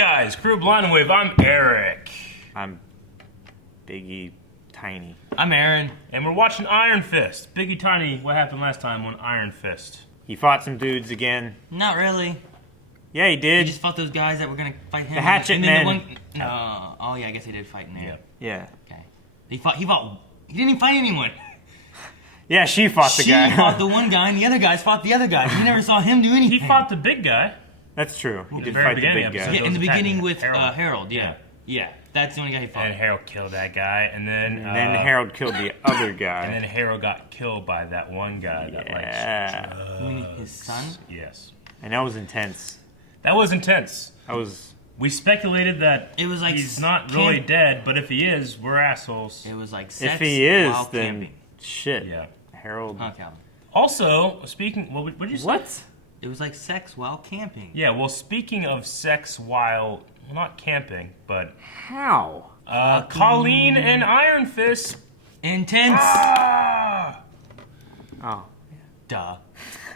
guys, Crew Blind Wave. I'm Eric. I'm Biggie Tiny. I'm Aaron. And we're watching Iron Fist. Biggie Tiny, what happened last time on Iron Fist? He fought some dudes again. Not really. Yeah, he did. He just fought those guys that were gonna fight him. The Hatchet and then Men. No. Oh yeah, I guess they did fight in there. Yeah. Okay. He didn't even fight anyone. Yeah, she fought the guy. She fought the one guy, and the other guys fought the other guy. You never saw him do anything. He fought the big guy. That's true. He did very fight the beginning big episode. guy. Yeah, in the beginning attacking with Harold. Harold. Yeah. That's the only guy he fought. And Harold killed that guy, and then Harold killed the other guy. And then Harold got killed by that one guy that You mean his son? Yes. And that was intense. That was intense. That was... We speculated that It was like he's not really dead, but if he is, we're assholes. It was like sex If he is, while then camping. shit. Yeah. Harold... Huh, Calvin? Also, speaking... What did you say? What? It was like sex while camping. Yeah, well, speaking of sex while... Well, not camping, but... How? Colleen and Iron Fist... Intense. Ah! Oh. Duh.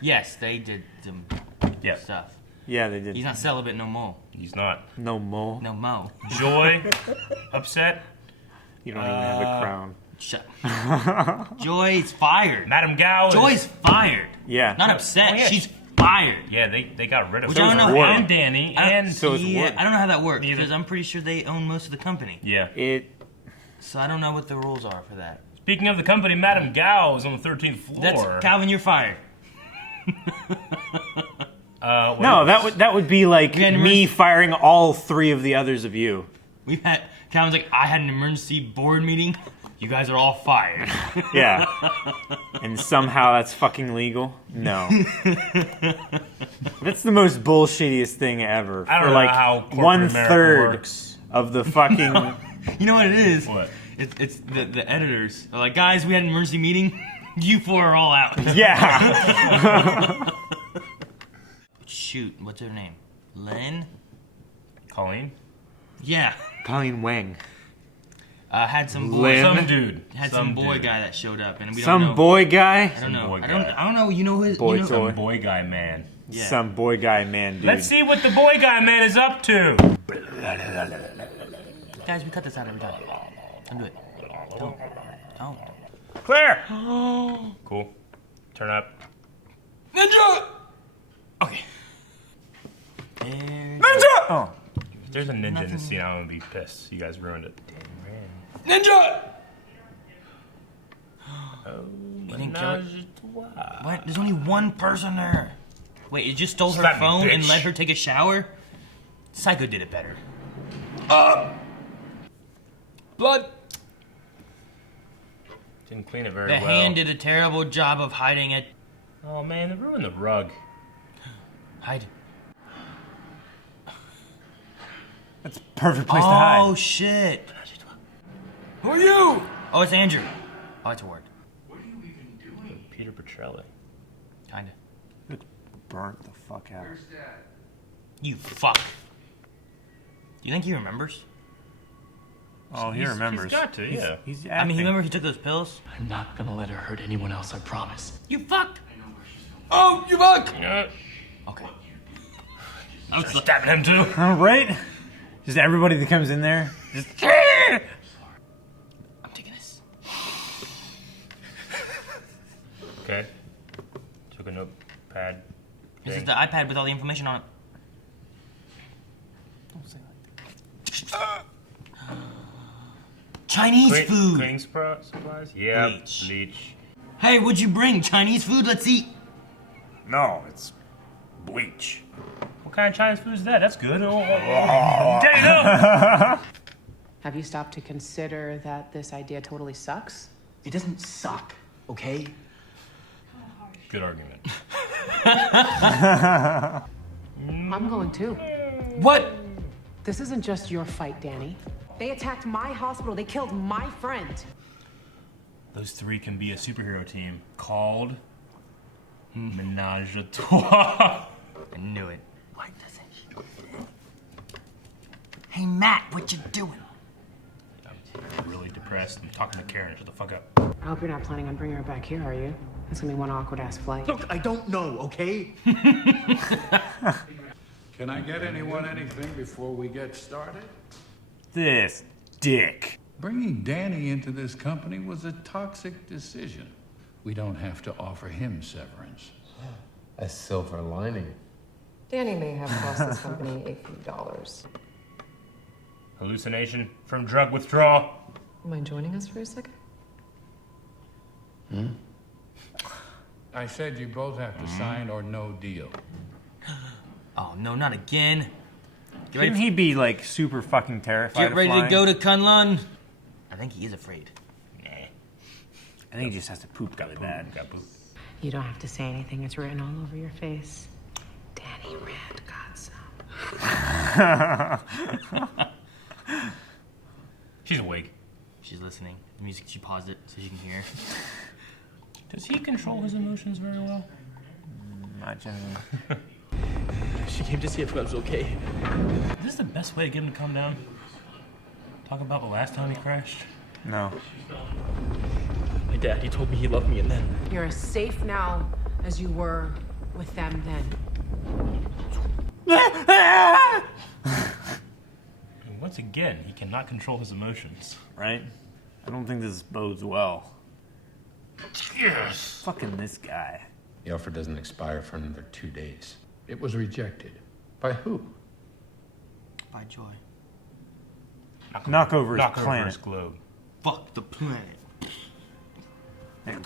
Yes, they did some Yeah. stuff. Yeah, they did. He's not celibate no more. He's not. No more. No mo. Joy, upset. You don't even have a crown. Shut. Joy's fired. Madame Gao. Joy's fired. Yeah. Not upset. Oh, yeah. She's fired. Yeah, they got rid of Which her. I don't know how- And Danny, I don't- and... So it's Yeah, Wood. I don't know how that works Neither. because I'm pretty sure they own most of the company. Yeah. So I don't know what the rules are for that. Speaking of the company, Madame Gao is on the 13th floor. That's Calvin. You're fired. No, that would be like We had an me firing all three of the others of you. We've had Calvin's like, I had an emergency board meeting. You guys are all fired. Yeah. And somehow that's fucking legal? No. That's the most bullshittiest thing ever. I don't For know like how corporate 1/3 America works. of the fucking... You know what it is? What? It's the editors. They're like, guys, we had an emergency meeting. You four are all out. Yeah. Shoot, what's her name? Lynn? Colleen? Yeah. Colleen Wang. Had some boy. Lynn? Some dude. Had some boy guy that showed up, and we don't Some know. boy guy? I don't know. boy I don't. guy. I don't know. You know his. Boy you know, toy. Some boy guy man. Yeah. Some boy guy man dude. Let's see what the boy guy man is up to. Guys, we cut this out every time. Don't do it. Don't. Clear! Cool. Turn up. Ninja. Okay. Ninja! Oh. If there's a ninja in this scene, I'm gonna be pissed. You guys ruined it. Ninja. Oh, You didn't kill her? What? There's only one person there. Wait, you just stole her Slap me, phone and bitch. let her take a shower? Psycho did it better. Blood. Didn't clean it very The well. hand did a terrible job of hiding it. Oh man, they ruined the rug. Hide. That's a perfect place to Oh hide. shit. Who are you? Oh, it's Andrew. Oh, it's a word. Peter Petrelli. Kinda. It's burnt the fuck out. You fuck. Do you think he remembers? Oh, he remembers. He's got to, yeah. He's I mean, he remembers he took those pills? I'm not gonna let her hurt anyone else, I promise. You fuck. Oh, you fuck. Yeah. Okay. Stabbing him too. All right. Just everybody that comes in there. Just... I'm taking this. Okay. Took a notepad. This is thing. the iPad with all the information on it. Chinese food. Cleaning supplies? Yeah. Bleach. Bleach. Hey, what'd you bring? Chinese food? Let's eat. No, it's bleach. What kind of Chinese food is that? That's good. Daddy, no! Have you stopped to consider that this idea totally sucks? It doesn't suck, okay? Good argument. I'm going too. What? This isn't just your fight, Danny. They attacked my hospital. They killed my friend. Those three can be a superhero team called Menage a Trois. I knew it. Why doesn't she? Hey, Matt, what you doing? I'm really depressed. I'm talking to Karen. Shut the fuck up. I hope you're not planning on bringing her back here, are you? It's gonna be one awkward ass flight. Look, I don't know, okay? Can I get anyone anything before we get started? This dick. Bringing Danny into this company was a toxic decision. We don't have to offer him severance. A silver lining. Danny may have cost this company a few dollars. Hallucination from drug withdrawal. Mind joining us for a second? I said you both have to sign or no deal. Oh no, not again. Shouldn't he be like super fucking terrified? Get of ready to flying? go to Kunlun. I think he is afraid. Nah. I think he just has to poop really bad. Got poop. You don't have to say anything. It's written all over your face. Danny Rand got some. She's awake. She's listening. The music, she paused it so she can hear. Does he control his emotions very well? Not generally. She came to see if I was okay. Is this the best way to get him to calm down? Talk about the last time he crashed? No. My dad, he told me he loved me, and then... You're as safe now as you were with them then. And once again, he cannot control his emotions. Right? I don't think this bodes well. Yes! Fucking this guy. The offer doesn't expire for another 2 days. It was rejected. By who? By Joy. Knock over his Knock over planet. his globe. Fuck the planet. Got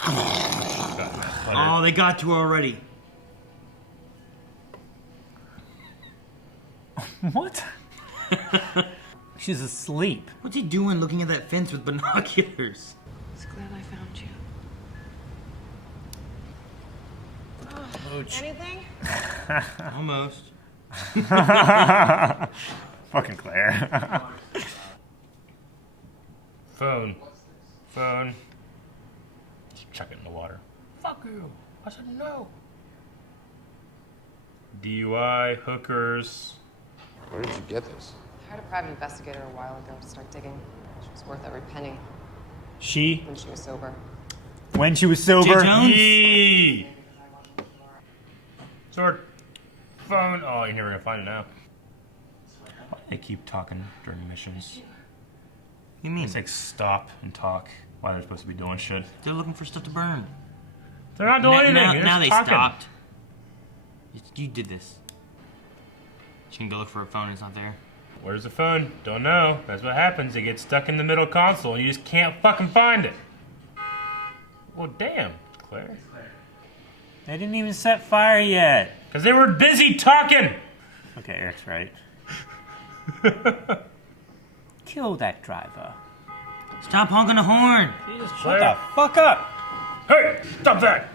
Oh, they got to her already. What? She's asleep. What's he doing looking at that fence with binoculars? It's glad I found you. Anything? Almost. Fucking Claire. Phone. Phone. Just chuck it in the water. Fuck you. I said no. DUI, hookers. Where did you get this? I hired a private investigator a while ago to start digging. She was worth every penny She, when she was sober. when she was sober. J. Jones? Yee! Sword. Phone. Oh, you're never gonna find it now. Why do they keep talking during missions? You mean? It's like stop and talk while they're supposed to be doing shit. They're looking for stuff to burn. They're not doing anything. Now, They're now just they talking. stopped. You did this. She can go look for her phone. It's not there. Where's the phone? Don't know. That's what happens. It gets stuck in the middle console and you just can't fucking find it. Well, damn, Claire. They didn't even set fire yet. Because they were busy talking. Okay, Eric's right. Kill that driver. Stop honking the horn. Shut the fuck up. Hey, stop that.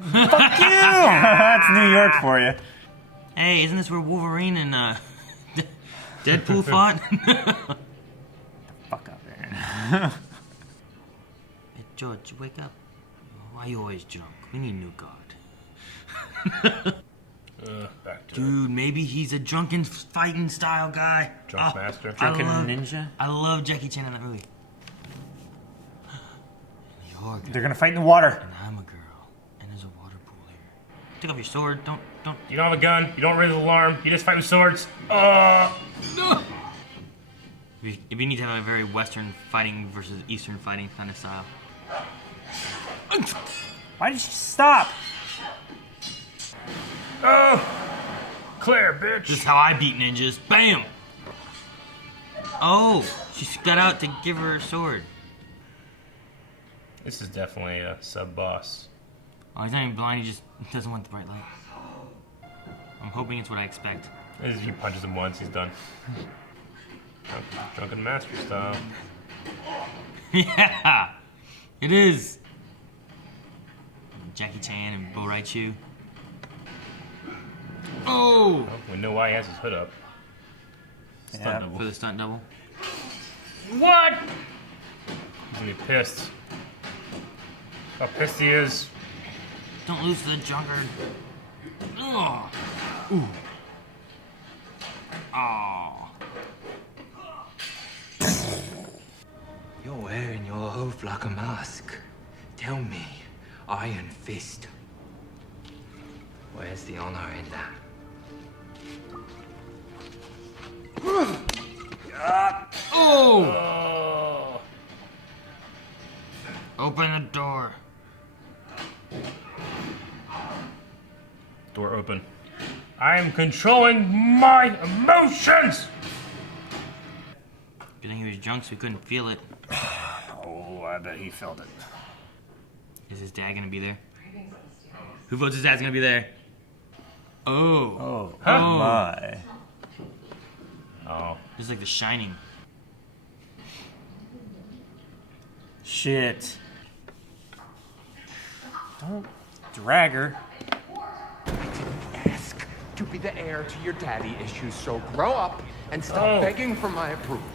Fuck you. That's New York for you. Hey, isn't this where Wolverine and Deadpool fought? Fuck up, Aaron. Hey, George, wake up. Why you always drunk? We need a new god. Back to Dude, maybe he's a drunken fighting style guy. Drunk master. Drunken love- ninja. I love Jackie Chan in that movie. You're a girl, They're gonna fight in the water. and I'm a girl, and there's a water pool here. Take off your sword. Don't. You don't have a gun. You don't raise an alarm. You just fight with swords. If you need to have a very Western fighting versus Eastern fighting kind of style. Why did she stop? Oh, Claire, bitch. This is how I beat ninjas. Bam! Oh, she got out to give her a sword. This is definitely a sub-boss. Oh, he's not even blind, he just doesn't want the bright light. I'm hoping it's what I expect. He punches him once, he's done. Drunken master style. Yeah! It is! Jackie Chan and Bo Raichu. Oh! Well, we know why he has his hood up. For Yeah. the stunt double. What? He's gonna be pissed. How pissed he is. Don't lose to the drunkard. Ugh. Ooh. Oh. You're wearing your oath like a mask. Tell me, Iron Fist, where's the honor in that? Oh! Open the door. Door open. I am controlling my emotions! Good thing he was drunk so he couldn't feel it. Oh, I bet he felt it. Is his dad gonna be there? Who votes his dad's gonna be there? Oh. Oh my. Oh. This is like The Shining. Shit. Don't drag her. Ask to be the heir to your daddy issues, so grow up and stop begging for my approval.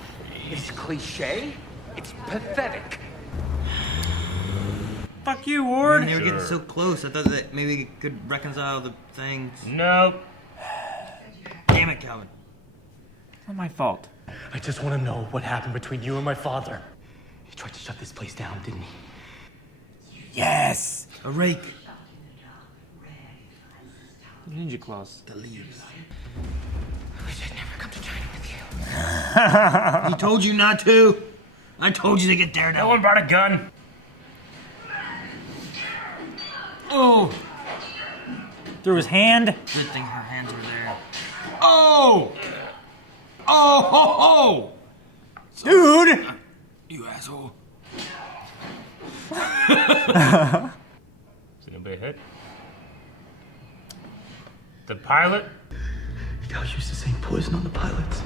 It's cliche. It's pathetic. Fuck you, Ward. They were getting so close. I thought that maybe we could reconcile the things. Nope. Damn it, Calvin. It's not my fault. I just want to know what happened between you and my father. He tried to shut this place down, didn't he? Yes. A rake. Ninja claws. The leaves. I wish I'd never come to China with you. He told you not to. I told you to get there now. No one brought a gun. Oh! Through his hand. Good thing her hands were there. Oh! Oh! Ho, ho! Dude! You asshole. Is anybody hit? The pilot? Gauss used the same poison on the pilots.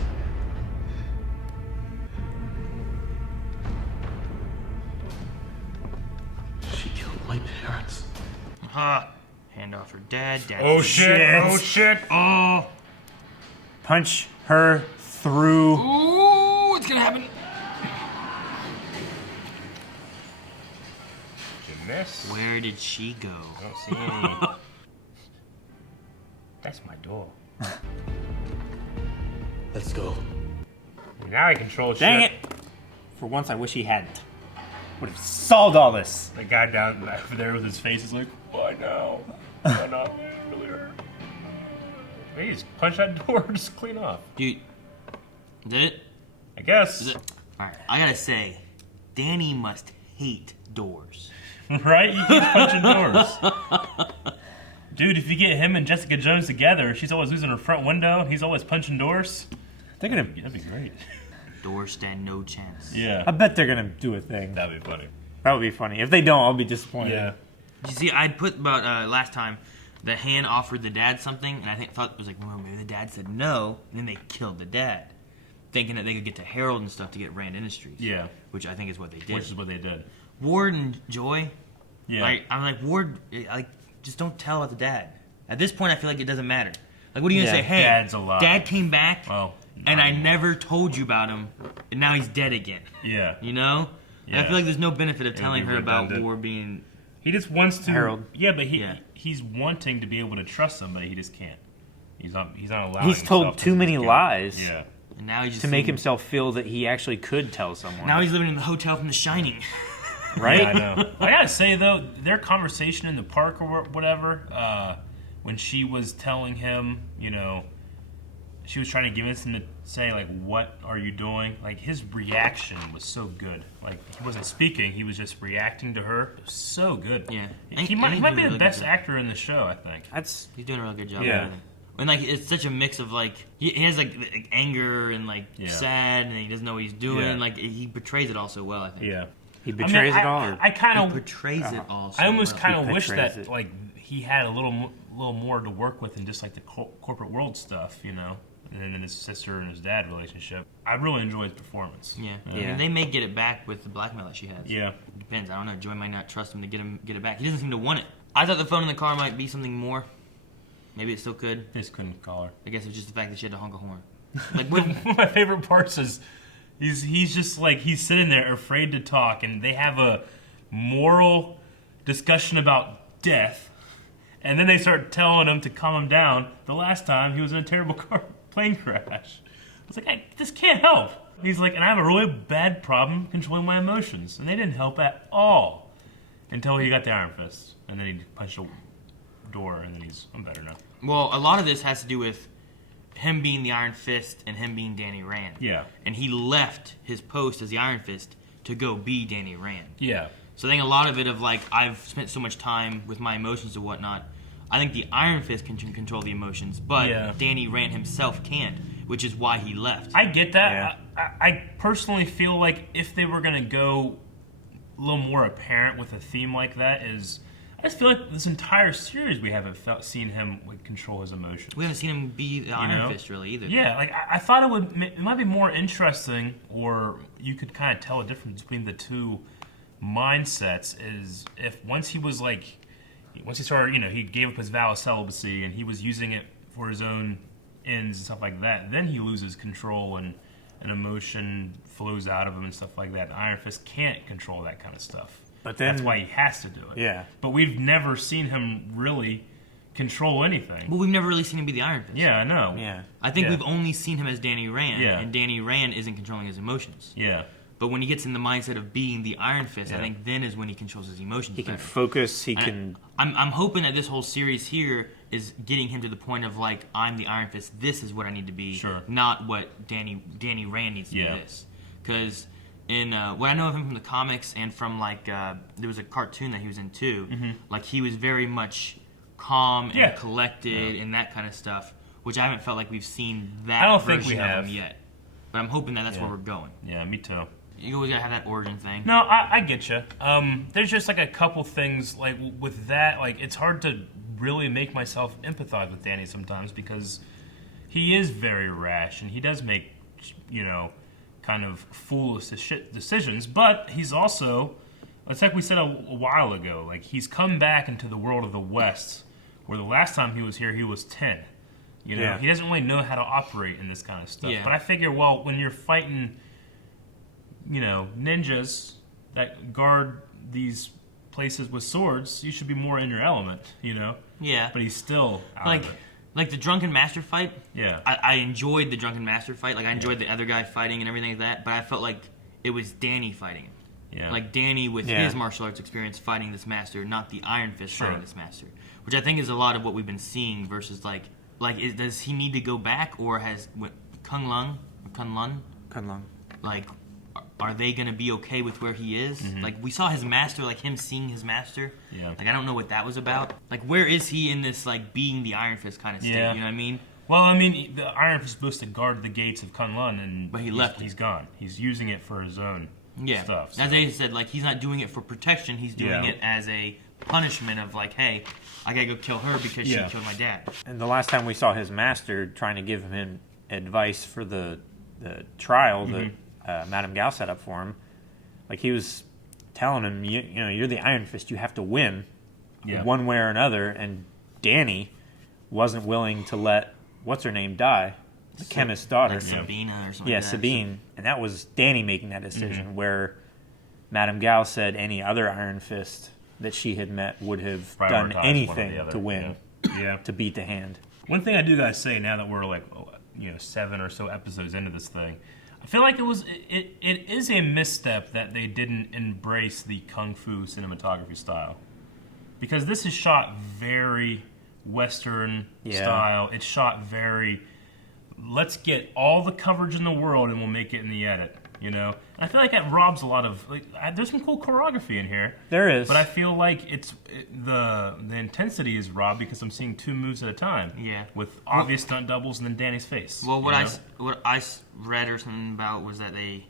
She killed my parents. Ha! Hand off her dad. Dad. Oh shit! Oh shit! Oh! Punch her through. Ooh! What's gonna happen? Did you miss? Where did she go? I don't see any. That's my door. Let's go. Now I control shit. Dang it. For once, I wish he hadn't. Would have solved all this. The guy down over there with his face is like, why now? Why not? It really hurt. Maybe just punch that door, just clean off. Dude. Did it? I guess. Is it? Alright, I gotta say, Danny must hate doors. Right? He keeps punching doors. Dude, if you get him and Jessica Jones together, she's always losing her front window, and he's always punching doors. That'd be great. Doors stand no chance. Yeah. I bet they're gonna do a thing. That'd be funny. That would be funny. If they don't, I'll be disappointed. Yeah. You see, I put about last time, the hand offered the dad something, and I thought it was like, well, maybe the dad said no, and then they killed the dad, thinking that they could get to Harold and stuff to get Rand Industries. Yeah. Which I think is what they did. Which is what they did. Ward and Joy. Yeah. Like, I'm like, Ward, like, just don't tell about the dad. At this point, I feel like it doesn't matter. Like, what are you gonna say? Hey, Dad's alive. Dad came back, Oh. and I never told you about him, and now he's dead again. Yeah. You know? And I Yeah. feel like there's no benefit of It would telling be her about redundant. Ward being. He just wants to. Harold. Yeah, but Yeah. he's wanting to be able to trust somebody. He just can't. He's not allowing. He's told himself too to many just get- lies. Yeah. And now he just To make seems- himself feel that he actually could tell someone. Now he's living in the hotel from The Shining. right? Yeah, I know. I gotta say though, their conversation in the park or whatever, when she was telling him, you know, she was trying to give him to say like, "What are you doing?" Like his reaction was so good. Like he wasn't speaking; he was just reacting to her. It was so good. Yeah. He And might he's be doing a the really best good job. actor in the show. I think. That's He's doing a really good job. Yeah. With it. And like it's such a mix of like he has like anger and like Yeah. sad and he doesn't know what he's doing. Yeah. Like he portrays it all so well. I think. Yeah. he betrays it all. Or? I kind He of portrays it all. So I almost well. kind of He wish portrays that it. like he had a little more to work with than just like the corporate world stuff, you know, and then his sister and his dad relationship. I really enjoyed his performance. Yeah. Yeah. And they may get it back with the blackmail that she has. Yeah. It depends. I don't know. Joy might not trust him to get it back. He doesn't seem to want it. I thought the phone in the car might be something more. Maybe it still could. Just couldn't call her. I guess it's just the fact that she had to honk a horn. Like One when, of my favorite parts is he's just like he's sitting there afraid to talk, and they have a moral discussion about death, and then they start telling him to calm him down. The last time he was in a terrible plane crash. I was like, this can't help. He's like, and I have a really bad problem controlling my emotions, and they didn't help at all until he got the Iron Fist, and then he punched a door, and then I'm better now. well, a lot of this has to do with him being the Iron Fist and him being Danny Rand. Yeah. And he left his post as the Iron Fist to go be Danny Rand. Yeah. So I think a lot of it of like, I've spent so much time with my emotions and whatnot, I think the Iron Fist can control the emotions, but Danny Rand himself can't, which is why he left. I get that. Yeah. I personally feel like if they were going to go a little more apparent with a theme like that is... I just feel like this entire series we haven't seen him like control his emotions. We haven't seen him be the Iron Fist really either. Yeah, like I thought it might be more interesting, or you could kind of tell a difference between the two mindsets. Is if once he started, he gave up his vow of celibacy and he was using it for his own ends and stuff like that, then he loses control and emotion flows out of him and stuff like that. Iron Fist can't control that kind of stuff. But then, that's why he has to do it. Yeah. But we've never seen him really control anything. Well, we've never really seen him be the Iron Fist. Yeah, I know. Yeah. I think we've only seen him as Danny Rand, and Danny Rand isn't controlling his emotions. Yeah. But when he gets in the mindset of being the Iron Fist, I think then is when he controls his emotions. He can focus. I'm hoping that this whole series here is getting him to the point of like, I'm the Iron Fist. This is what I need to be. Sure. Not what Danny Rand needs to be. This, because in what I know of him from the comics and from like there was a cartoon that he was in too. Like he was very much calm and collected and that kind of stuff, which I haven't felt like we've seen that version of him yet. But I'm hoping that that's where we're going. Yeah, me too. You always gotta have that origin thing. No, I get you. There's just like a couple things like with that. Like it's hard to really make myself empathize with Danny sometimes because he is very rash and he does make kind of foolish decisions. But he's also, it's like we said a while ago. Like he's come back into the world of the West, where the last time he was here, he was 10. He doesn't really know how to operate in this kind of stuff. But I figure, well, when you're fighting ninjas that guard these places with swords, you should be more in your element, Yeah. But he's still out of it. Like the Drunken Master fight. Yeah. I enjoyed the Drunken Master fight. Like I enjoyed the other guy fighting and everything like that. But I felt like it was Danny fighting him. Yeah. Like Danny with his martial arts experience fighting this master, not the Iron Fist fighting this master. Which I think is a lot of what we've been seeing versus does he need to go back or has Kunlun? Like, are they going to be okay with where he is? Like, we saw his master, like him seeing his master. Yeah. Like, I don't know what that was about. Like, where is he in this, like, being the Iron Fist kind of state? Yeah. You know what I mean? Well, I mean, the Iron Fist is supposed to guard the gates of Kunlun, but he's gone. He's using it for his own stuff. So. As they said, like, he's not doing it for protection. He's doing it as a punishment of, like, hey, I got to go kill her because she killed my dad. And the last time we saw his master trying to give him advice for the trial that Madame Gao set up for him, like he was telling him, you're the Iron Fist, you have to win one way or another. And Danny wasn't willing to let what's her name die, the chemist's daughter, like Sabina or something. Yeah, Sabine, and that was Danny making that decision. Where Madame Gao said any other Iron Fist that she had met would have done anything to win, to beat the Hand. One thing I do gotta say now that we're like 7 or so episodes into this thing, I feel like it is a misstep that they didn't embrace the Kung Fu cinematography style. Because this is shot very Western style. It's shot very, let's get all the coverage in the world and we'll make it in the edit, And I feel like that robs a lot of, there's some cool choreography in here. There is. But I feel like the intensity is robbed because I'm seeing 2 moves at a time. Yeah. With obvious stunt doubles and then Danny's face. Well, what I read or something about was that they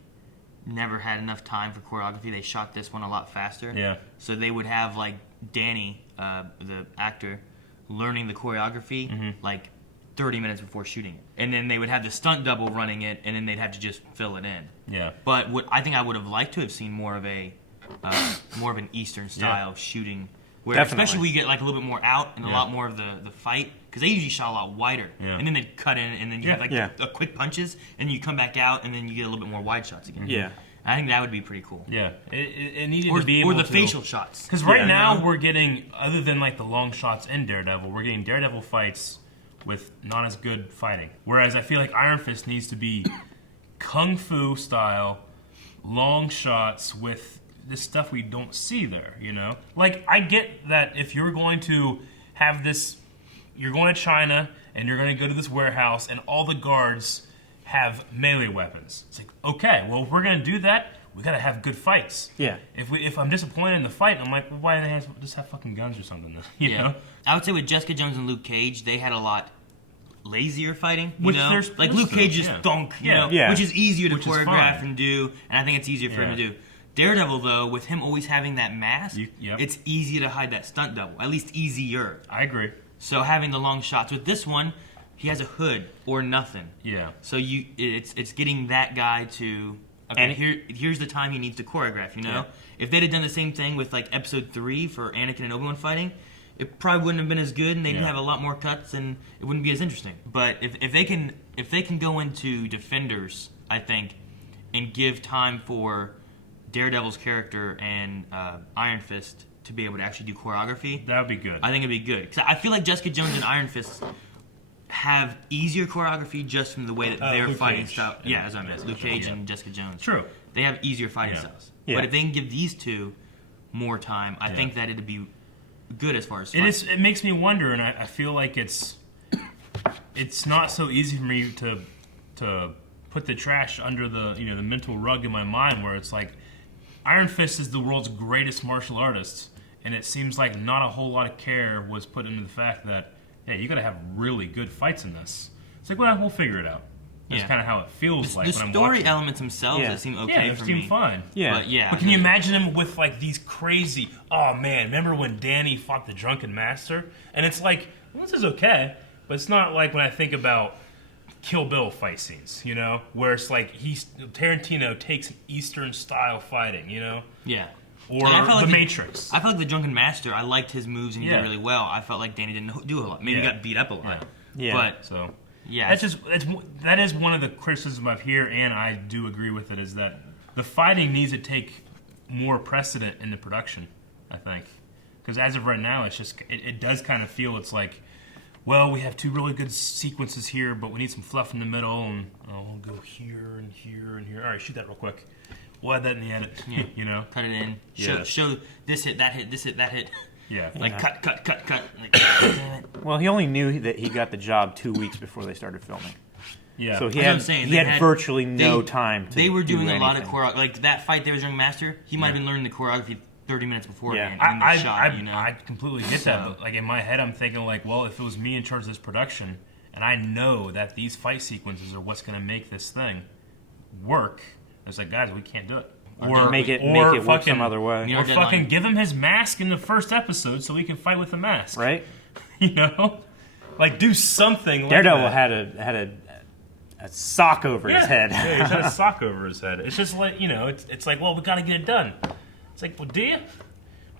never had enough time for choreography. They shot this one a lot faster. Yeah. So they would have like Danny, the actor, learning the choreography like 30 minutes before shooting it. And then they would have the stunt double running it, and then they'd have to just fill it in. Yeah. But what I think I would have liked to have seen more of an Eastern style shooting, where especially we get like a little bit more out and a lot more of the fight, because they usually shot a lot wider. Yeah. And then they'd cut in, and then you have like a quick punches, and you come back out, and then you get a little bit more wide shots again. Yeah. I think that would be pretty cool. Yeah, it needed to be able to... Or the facial shots. Because right now we're getting, other than like the long shots in Daredevil, we're getting Daredevil fights with not as good fighting. Whereas I feel like Iron Fist needs to be Kung Fu style, long shots with this stuff we don't see there, Like, I get that if you're going to have this you're going to China and you're going to go to this warehouse and all the guards have melee weapons. It's like, okay, well, if we're going to do that, we got to have good fights. Yeah. If I'm disappointed in the fight, I'm like, well, why do they just have fucking guns or something? You know? I would say with Jessica Jones and Luke Cage, they had a lot lazier fighting. You Which know? they're Like supposed Luke to, Cage just yeah. thunk, you Yeah. know, Yeah. which is easier to Which is choreograph fine. and do, and I think it's easier for him to do. Daredevil, though, with him always having that mask, Yep. it's easy to hide that stunt double. At least easier. I agree. So having the long shots with this one, he has a hood or nothing. Yeah. So it's getting that guy to okay. And here's the time he needs to choreograph. You know, Yeah. if they'd have done the same thing with like episode 3 for Anakin and Obi-Wan fighting, it probably wouldn't have been as good, and they'd have a lot more cuts, and it wouldn't be as interesting. But if they can go into Defenders, I think, and give time for Daredevil's character and Iron Fist to be able to actually do choreography, That would be good. I think it'd be good. Because I feel like Jessica Jones and Iron Fist have easier choreography just from the way that their Luke fighting Cage style. and Yeah, as I meant, Luke Cage yeah. and Jessica Jones. True. They have easier fighting Yeah. styles. Yeah. But if they can give these two more time, I think that it'd be good as far as It fight. is. It makes me wonder, and I feel like it's not so easy for me to put the trash under the the mental rug in my mind, where it's like Iron Fist is the world's greatest martial artist, and it seems like not a whole lot of care was put into the fact that hey, you got to have really good fights in this. It's like, well, we'll figure it out. That's kind of how it feels like the when I'm story watching. elements themselves Yeah. that seem okay Yeah, it for seemed me. fine. Yeah. But yeah. But can you imagine him with like these crazy? Oh man, remember when Danny fought the Drunken Master? And it's like, well, this is okay, but it's not like when I think about Kill Bill fight scenes, where it's like Tarantino takes Eastern style fighting, Yeah. or And I felt The like Matrix. I felt like the Drunken Master, I liked his moves and he Yeah. did really well. I felt like Danny didn't do a lot. Maybe he Yeah. got beat up a lot. Yeah. But So yeah. that is one of the criticisms I've heard, and I do agree with it, is that the fighting needs to take more precedent in the production, I think. Because as of right now, it's just it does kind of feel it's like, well, we have two really good sequences here, but we need some fluff in the middle, and we'll go here and here and here. All right, shoot that real quick. We'll add that in the edit. Yeah. Cut it in. Yeah. Show this hit, that hit, this hit, that hit. Yeah. Like cut. Like, damn it. Well, he only knew that he got the job 2 weeks before they started filming. Yeah. So he That's what had I'm saying. he They had virtually no time to They were do doing a lot of anything. choreography. Like that fight they were doing Master, he might have been learning the choreography 30 minutes beforehand. Yeah. In the shot, I completely get that, but like in my head, I'm thinking like, well, if it was me in charge of this production, and I know that these fight sequences are what's going to make this thing work, it's like, guys, we can't do it. Or make it work some other way. You Or know, fucking deadline. give him his mask in the first episode so he can fight with the mask. Right? Like do something. Like Daredevil that. had a sock over his head. Yeah, he's had a sock over his head. It's just like it's like, well, we got to get it done. It's like, well, do you?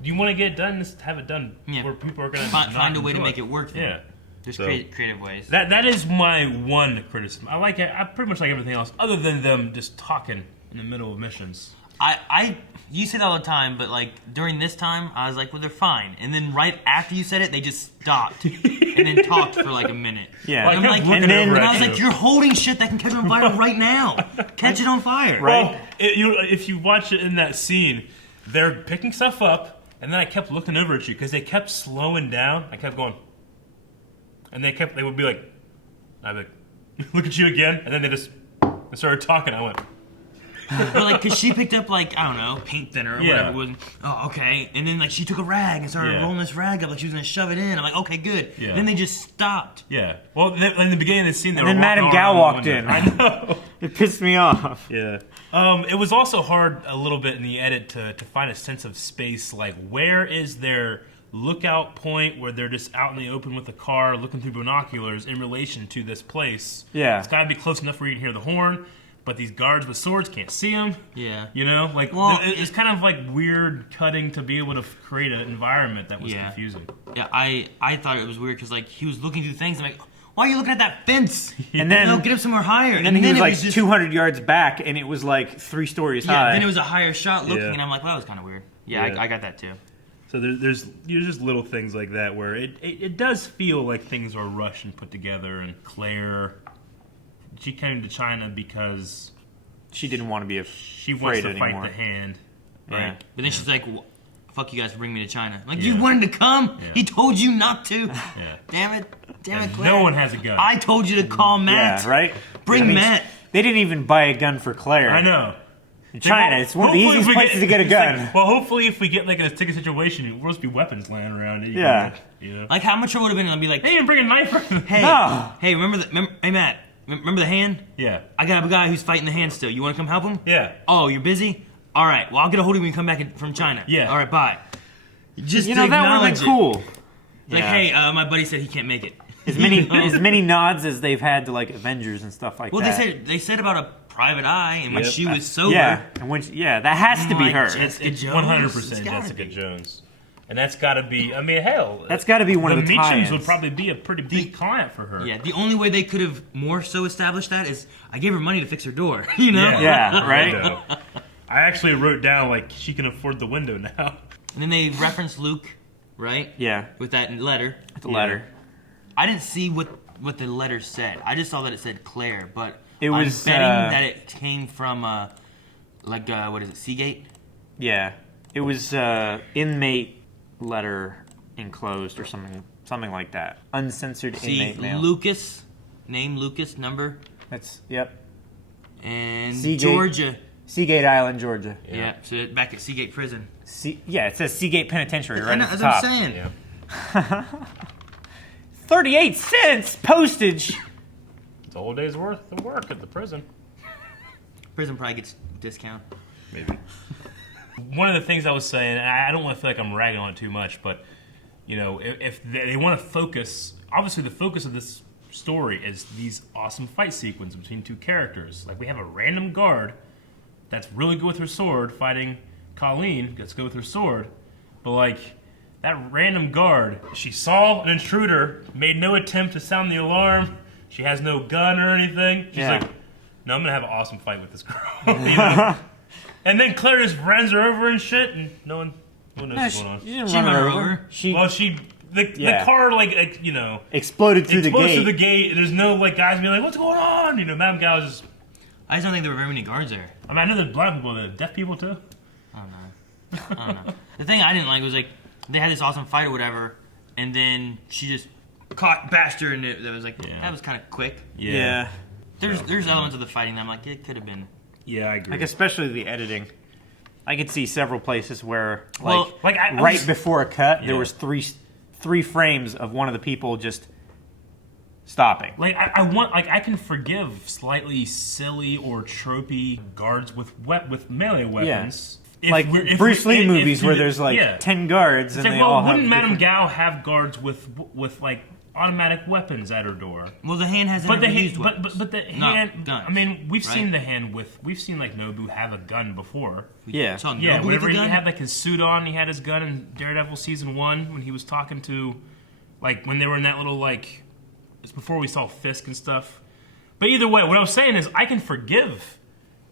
Do you want to get it done? Just have it done where people are going to find a way to make it work. For Yeah. them. There's So- creative ways. That is my one criticism. I like it. I pretty much like everything else, other than them just talking in the middle of missions. You say that all the time, but like during this time, I was like, well, they're fine. And then right after you said it, they just stopped and then talked for like a minute. Yeah. Like, I'm like, looking and over I at was you. like, you're holding shit that can catch on fire right now. Catch it on fire. Right. Well, if you watch it in that scene, they're picking stuff up, and then I kept looking over at you because they kept slowing down. I kept going, and they would be like, I'd be like, look at you again, and then they started talking. I went, But like, cause she picked up like, I don't know, paint thinner or whatever it was. Oh, okay. And then like she took a rag and started rolling this rag up like she was gonna shove it in. I'm like, okay, good. Yeah. Then they just stopped. yeah. Well, in the beginning of the scene, they And were then walking Madame all Gao around the walked window. in. I know. It pissed me off. Yeah. It was also hard a little bit in the edit to find a sense of space. Like, where is their lookout point where they're just out in the open with the car looking through binoculars in relation to this place? Yeah. It's got to be close enough where you can hear the horn, but these guards with swords can't see them. Yeah. Like, Well, it's kind of like weird cutting to be able to create an environment that was confusing. Yeah, I thought it was weird because like he was looking through things. I'm like, why are you looking at that fence? And then No, get up somewhere higher. And then he was it like just, 200 yards back, and it was like 3 stories high. Then it was a higher shot looking, Yeah. and I'm like, well, that was kind of weird. Yeah, Yeah. I got that too. So there's just little things like that where it does feel like things are rushed and put together. And Claire, she came to China because She didn't want to be she wants afraid to anymore. fight the hand. Yeah. Right? But then she's like, fuck you guys for bringing me to China. Like, you wanted to come? Yeah. He told you not to. Yeah. Damn it, And Claire. no one has a gun. I told you to call Matt. Yeah, right? Bring Matt. They didn't even buy a gun for Claire. I know. In China, it's one of the Hopefully easiest if we places to get a it's gun. like, well, hopefully if we get like in a sticky situation, there'll just be weapons laying around. That you Yeah. can, you know? Like, how much it would have been? I'd be like, They didn't bring a knife. hey, No. hey, hey, Matt, remember the hand? Yeah. I got a guy who's fighting the hand still. You want to come help him? Yeah. Oh, you're busy? All right. Well, I'll get a hold of you when you come back from China. Yeah. All right, bye. Just You to know, that would have acknowledge been cool. it. Like, Yeah. hey, my buddy said he can't make it. As many You know? as many nods as they've had to like Avengers and stuff like Well, that. they said about a private eye, and when Yep. she was sober. Yeah, and when that has to be Like, her. Jessica It's Jones. 100% It's gotta Jessica be. Jones. And that's got to be, I mean, hell. That's got to be one of the Meachams tie-ins. would probably be a pretty big client for her. Yeah, the only way they could have more so established that is I gave her money to fix her door. You know. Yeah, right? Window. I actually wrote down, like, she can afford the window now. And then they referenced Luke, right? Yeah, With that letter. the letter. I didn't see what the letter said. I just saw that it said Claire, but It was, I'm betting that it came from what is it, Seagate? Yeah, it was inmate letter enclosed or something like that. Uncensored See, inmate mail. Lucas, name Lucas, number, That's and Seagate. Georgia. Seagate Island, Georgia. Yeah, so back at Seagate Prison. Yeah, it says Seagate Penitentiary right at the That's top. what I'm saying. Yeah. 38 cents postage. It's a whole day's worth of work at the prison. Prison probably gets a discount. Maybe. One of the things I was saying, and I don't want to feel like I'm ragging on it too much, but, you know, if they want to focus, obviously the focus of this story is these awesome fight sequences between two characters. Like, we have a random guard that's really good with her sword fighting Colleen, that's good with her sword, but, like, that random guard, she saw an intruder, made no attempt to sound the alarm, she has no gun or anything, she's like, no, I'm going to have an awesome fight with this girl. You know? And then Claire just runs her over and shit, and no one knows what's going on. She didn't run her over. The car, like, you know, exploded through the explodes gate. through the gate, and there's no, like, guys being like, what's going on? You know, Madame Gal's just... I just don't think there were very many guards there. I mean, I know there's blind people, there's deaf people, too. I don't know. The thing I didn't like was, like, they had this awesome fight or whatever, and then she just bashed her, and it was like, that was kind of quick. Yeah. There's elements of the fighting that I'm like, it could have been. Yeah, I agree. Like, especially the editing. I could see several places where, like, I right was- before a cut, there was three frames of one of the people just stopping. Like, I can forgive slightly silly or tropey guards with melee weapons. Like Bruce Lee movies where there's like 10 guards It's and like, they all have wouldn't Madame different... Gao have guards with like automatic weapons at her door? Well, the hand hasn't But the ever hand, used but weapons. the No, hand. guns, I mean, we've right? seen the hand we've seen like Nobu have a gun before. Yeah. Saw Yeah, Nobu with whenever a he gun? had like his suit on, he had his gun in Daredevil season 1 when he was talking to, like, when they were in that little, like, it's before we saw Fisk and stuff. But either way, what I was saying is I can forgive.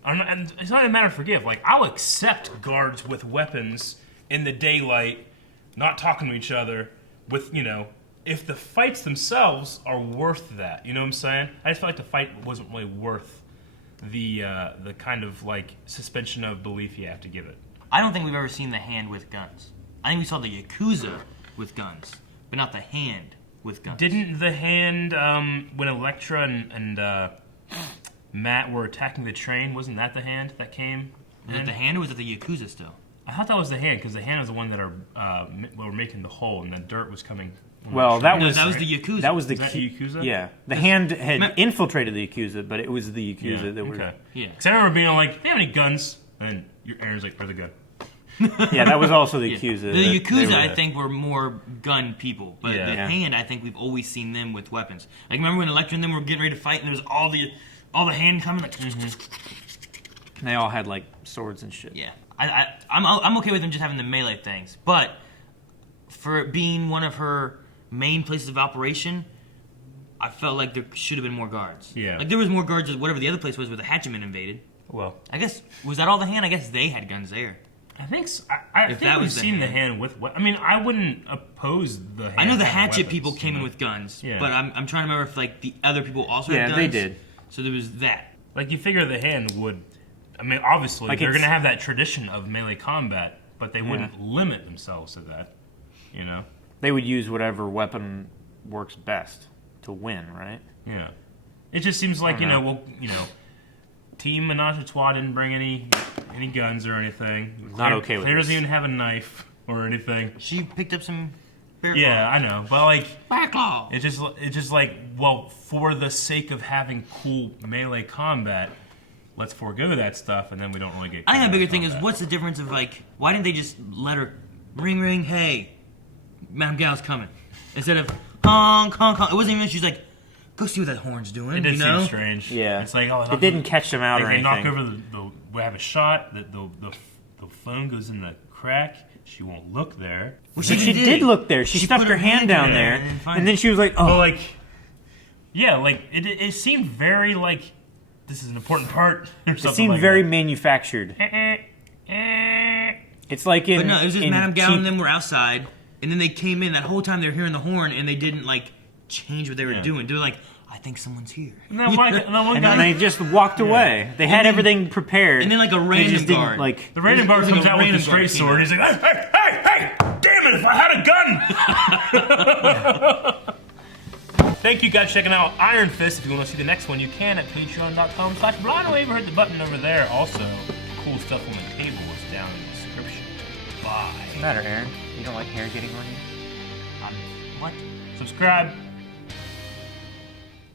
And it's not a matter of forgive. Like, I'll accept guards with weapons in the daylight, not talking to each other, with, you know, if the fights themselves are worth that. You know what I'm saying? I just felt like the fight wasn't really worth the kind of, like, suspension of belief you have to give it. I don't think we've ever seen the hand with guns. I think we saw the Yakuza with guns, but not the hand with guns. Didn't the hand, when Elektra and Matt were attacking the train, wasn't that the hand that came? Was it the hand or was it the Yakuza still? I thought that was the hand, because the hand was the one that were making the hole, and the dirt was coming. Well, that No, was that was the Yakuza. That was the Was that Yakuza? Yeah, the hand had infiltrated the Yakuza, but it was the Yakuza that were. Okay. Yeah. Because I remember being like, "They have any guns?" And then Aaron's like, "Where's the gun?" Yeah, that was also the Yeah. Yakuza. The that- Yakuza, they were- I think, were more gun people, but Yeah. the Yeah. hand, I think we've always seen them with weapons. Like, remember when Elektra and them were getting ready to fight, and there was all the hand coming, like, They all had like swords and shit. yeah. I'm okay with them just having the melee things, but for it being one of her main places of operation, I felt like there should have been more guards. Yeah. Like, there was more guards at whatever the other place was where the Hatchetmen invaded. Well, I guess, was that all the hand? I guess they had guns there. I think I If think that we've was the seen the hand. hand with. I mean, I wouldn't oppose the hand. I know the having Hatchet weapons, people came you in know? with guns, Yeah. but I'm trying to remember if, like, the other people also Yeah, had they guns. did. So there was that. Like, you figure the hand would. I mean, obviously, Like, they're it's- going to have that tradition of melee combat. but they wouldn't limit themselves to that. You know? They would use whatever weapon works best to win, right? Yeah. It just seems like, Team Menage a Trois didn't bring any guns or anything. Not okay with Claire this. doesn't even have a knife or anything. She picked up some bear Yeah, I know. But, like... Bear claw! It's just like, well, for the sake of having cool melee combat, let's forego that stuff, and then we don't really get... I think the bigger thing is, combat. what's the difference of, like, why didn't they just let her ring, ring, hey, Madame Gao's coming? Instead of honk, honk, honk. It wasn't even, she's like, go see what that horn's doing, It did you know? seem strange. Yeah. It's like, oh, It didn't catch them out or they knock anything. over we have a shot, the phone goes in the crack, she won't look there. Well, She did look there. She stuck put her hand down there, and then she was like, oh. But, like, yeah, like, it seemed very, like, this is an important part or something. It seemed like very that. manufactured. It's like in... But no, it was just in Madame Gao cheap- and them were outside, and then they came in. That whole time they were hearing the horn, and they didn't, like, change what they were doing. They were like, I think someone's here. And then one And guy, then they just walked away. They had everything prepared. And then, like, a They random just didn't, guard. like... the random guard It was like comes a out with a random straight guard came sword. out. He's like, hey! Damn it! If I had a gun. Thank you guys for checking out Iron Fist. If you want to see the next one, you can at patreon.com/blindwave or hit the button over there. Also, cool stuff on the table is down in the description. Bye. What's the matter, Aaron? You don't like hair getting on you? What? Subscribe.